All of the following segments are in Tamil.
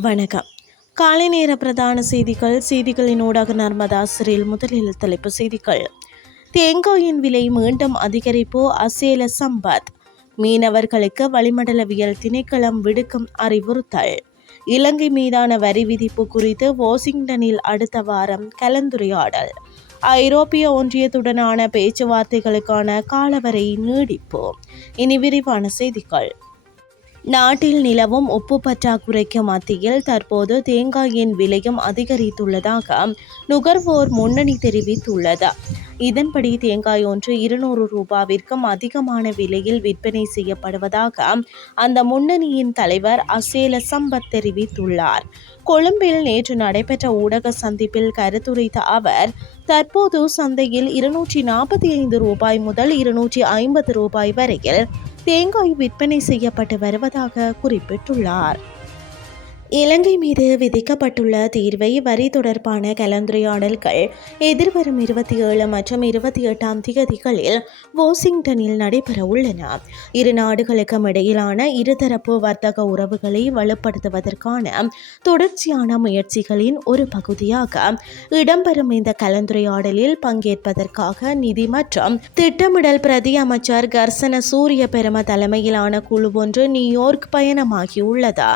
வணக்கம். காலை நேர பிரதான செய்திகள் செய்திகளின் ஊடாக நர்மதா சிறில் முதலில் தலைப்பு செய்திகள். தேங்காயின் விலை மீண்டும் அதிகரிப்பு அசேல சம்பத். மீனவர்களுக்கு வளிமண்டலவியல் திணைக்களம் விடுக்கும் அறிவுறுத்தல். இலங்கை மீதான வரி விதிப்பு குறித்து வாஷிங்டனில் அடுத்த வாரம் கலந்துரையாடல். ஐரோப்பிய ஒன்றியத்துடனான பேச்சுவார்த்தைகளுக்கான காலவரை நீடிப்பு. இனி விரிவான செய்திகள். நாட்டில் நிலவும் உப்பு பற்றாக்குறைக்கு மத்தியில் தற்போது தேங்காயின் விலையும் அதிகரித்துள்ளதாக நுகர்வோர் முன்னணி தெரிவித்துள்ளது. இதன்படி தேங்காய் ஒன்று இருநூறு ரூபாவிற்கும் அதிகமான விலையில் விற்பனை செய்யப்படுவதாக அந்த முன்னணியின் தலைவர் அசேல சம்பத் தெரிவித்துள்ளார். கொழும்பில் நேற்று நடைபெற்ற ஊடக சந்திப்பில் கருத்துரைத்த அவர் தற்போது சந்தையில் இருநூற்றி நாற்பத்தி ஐந்து ரூபாய் முதல் இருநூற்றி ஐம்பது ரூபாய் வரையில் தேங்காய் விற்பனை செய்யப்பட்டு வருவதாக குறிப்பிட்டுள்ளார். இலங்கை மீது விதிக்கப்பட்டுள்ள தீர்வை வரி தொடர்பான கலந்துரையாடல்கள் எதிர்வரும் இருபத்தி ஏழு மற்றும் இருபத்தி எட்டாம் தேதிகளில் வாஷிங்டனில் நடைபெற உள்ளன. இரு நாடுகளுக்கும் இடையிலான இருதரப்பு வர்த்தக உறவுகளை வலுப்படுத்துவதற்கான தொடர்ச்சியான முயற்சிகளின் ஒரு பகுதியாக இடம்பெறும் இந்த கலந்துரையாடலில் பங்கேற்பதற்காக நிதி மற்றும் திட்டமிடல் பிரதி அமைச்சர் கர்சன சூரிய பெரும தலைமையிலான குழு ஒன்று நியூயோர்க் பயணமாகியுள்ளது.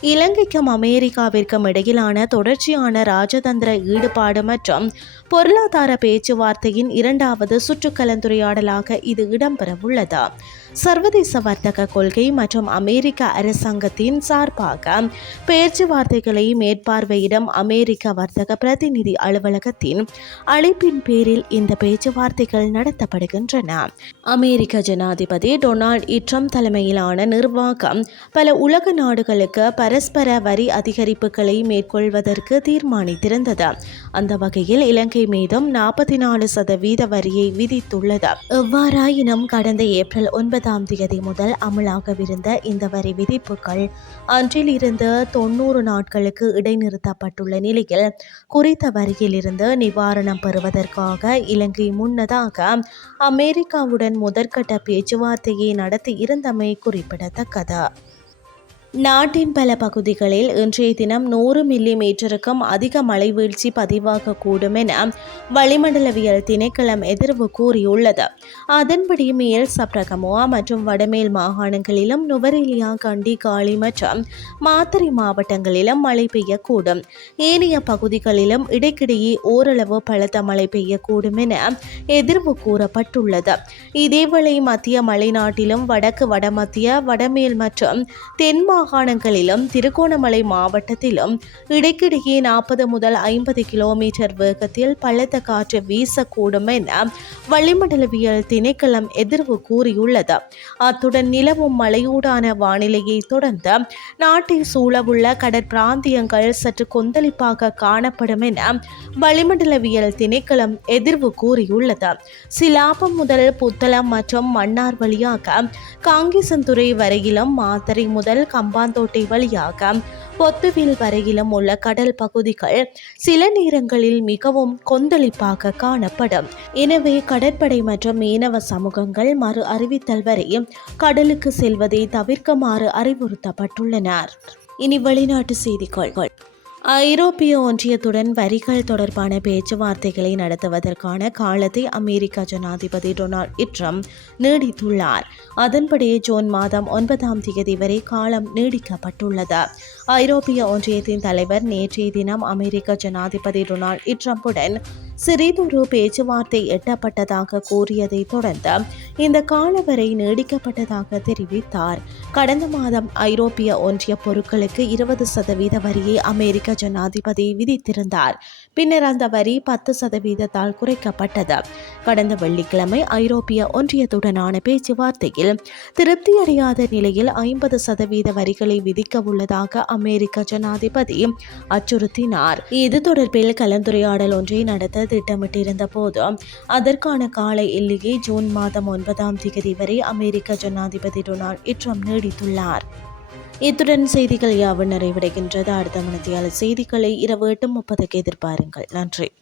இலங்கைக்கு இலங்கைக்கும் அமெரிக்காவிற்கும் இடையிலான தொடர்ச்சியான ராஜதந்திர ஈடுபாடு மற்றும் பொருளாதார பேச்சுவார்த்தையின் இரண்டாவது சுற்று கலந்துரையாடலாக இது இடம்பெறவுள்ளது. சர்வதேச வர்த்தக கொள்கை மற்றும் அமெரிக்க அரசாங்கத்தின் சார்பாக பேச்சுவார்த்தைகளை மேற்பார்வையிடும் அமெரிக்க வர்த்தக பிரதிநிதி அலுவலகத்தின் அழைப்பின் பேரில் இந்த பேச்சுவார்த்தைகள் நடத்தப்படுகின்றன. அமெரிக்க ஜனாதிபதி டொனால்ட் இட்ரம் தலைமையிலான நிர்வாகம் பல உலக நாடுகளுக்கு பரஸ்பர வரி அதிகரிப்புகளை மேற்கொள்வதற்கு தீர்மானித்திருந்தது. அந்த வகையில் இலங்கை மீதும் நாற்பத்தி நாலு சதவீத வரியை விதித்துள்ளது. எவ்வாறாயினும் கடந்த ஏப்ரல் ஒன்பது ஒன்பதாம் தேதி முதல் அமலாகவிருந்த இந்த வரி விதிப்புகள் அன்றில் இருந்து தொன்னூறு நாட்களுக்கு இடைநிறுத்தப்பட்டுள்ள நிலையில் குறித்த வரியிலிருந்து நிவாரணம் பெறுவதற்காக இலங்கை முன்னதாக அமெரிக்காவுடன் முதற்கட்ட பேச்சுவார்த்தையை நடத்தி இருந்தமை குறிப்பிடத்தக்கது. நாட்டின் பல பகுதிகளில் இன்றைய தினம் நூறு மில்லி மீட்டருக்கும் அதிக மழை வீழ்ச்சி பதிவாகக்கூடும் என வளிமண்டலவியல் திணைக்களம் எதிர்வு கூறியுள்ளது. அதன்படி மேல் சப்ரகமோ மற்றும் வடமேல் மாகாணங்களிலும் நுவரெலியா கண்டி காளி மற்றும் மாத்தறை மாவட்டங்களிலும் மழை பெய்யக்கூடும். ஏனைய பகுதிகளிலும் இடைக்கிடையே ஓரளவு பலத்த மழை பெய்யக்கூடும் என எதிர்வு கூறப்பட்டுள்ளது. இதேவேளை மத்திய மலைநாட்டிலும் வடக்கு வடமத்திய வடமேல் மற்றும் தென் மாகாணங்களிலும் திருகோணமலை மாவட்டத்திலும் இடைக்கிடையே நாற்பது முதல் ஐம்பது கிலோமீட்டர் வேகத்தில் பலத்த காற்று வீசக்கூடும் என வளிமண்டலவியல் திணைக்களம் எதிர்வு கூறியுள்ளது. அத்துடன் நிலவும் மழையூடான வானிலையை தொடர்ந்து நாட்டை சூழவுள்ள கடற்பிராந்தியங்கள் சற்று கொந்தளிப்பாக காணப்படும் என வளிமண்டலவியல் திணைக்களம் எதிர்வு கூறியுள்ளது. சிலாபம் முதல் புத்தளம் மற்றும் மன்னார் வழியாக காங்கேசன்துறை வரையிலும் மாத்தறை முதல் கம் அம்பாந்தோட்டை வழியாக பொத்துவில் வரையிலும் உள்ள கடல் பகுதிகள் சில நேரங்களில் மிகவும் கொந்தளிப்பாக காணப்படும். எனவே கடற்படை மற்றும் மீனவ சமூகங்கள் மறு அறிவித்தல் வரை கடலுக்கு செல்வதை தவிர்க்குமாறு அறிவுறுத்தப்பட்டுள்ளனர். இனி வெளிநாட்டு செய்திகள். ஐரோப்பிய ஒன்றியத்துடன் வரிகள் தொடர்பான பேச்சுவார்த்தைகளை நடத்துவதற்கான காலத்தை அமெரிக்க ஜனாதிபதி டொனால்ட் ட்ரம்ப் நீடித்துள்ளார். அதன்படி ஜூன் மாதம் ஒன்பதாம் தேதி வரை காலம் நீடிக்கப்பட்டுள்ளது. ஐரோப்பிய ஒன்றியத்தின் தலைவர் நேற்றைய தினம் அமெரிக்க ஜனாதிபதி டொனால்ட் ட்ரம்புடன் சிறிதொரு பேச்சுவார்த்தை எட்டப்பட்டதாக கூறியதை தொடர்ந்து இந்த காலவரை நீடிக்கப்பட்டதாக தெரிவித்தார். கடந்த மாதம் ஐரோப்பிய ஒன்றிய பொருட்களுக்கு இருபது சதவீத வரியை அமெரிக்க ஜனாதிபதி விதித்திருந்தார். பின்னர் அந்த வரி பத்து சதவீதத்தால் குறைக்கப்பட்டது. கடந்த வெள்ளிக்கிழமை ஐரோப்பிய ஒன்றியத்துடனான பேச்சுவார்த்தையில் திருப்தியடையாத நிலையில் ஐம்பது சதவீத வரிகளை விதிக்க உள்ளதாக அமெரிக்க ஜனாதிபதி அச்சுறுத்தினார். இது தொடர்பில் கலந்துரையாடல் ஒன்றை நடத்த திட்டமிட்டிருந்த போது அதற்கான கால எல்லையை ஜூன் மாதம் ஒன்பதாம் தேதி வரை அமெரிக்க ஜனாதிபதி டொனால்ட் ட்ரம்ப் நீடித்துள்ளார். இத்துடன் செய்திகள் யாவும் நிறைவடைகின்றது? அடுத்த மனதியால் செய்திகளை இரவு எட்டு முப்பதுக்கு எதிர்பாருங்கள். நன்றி.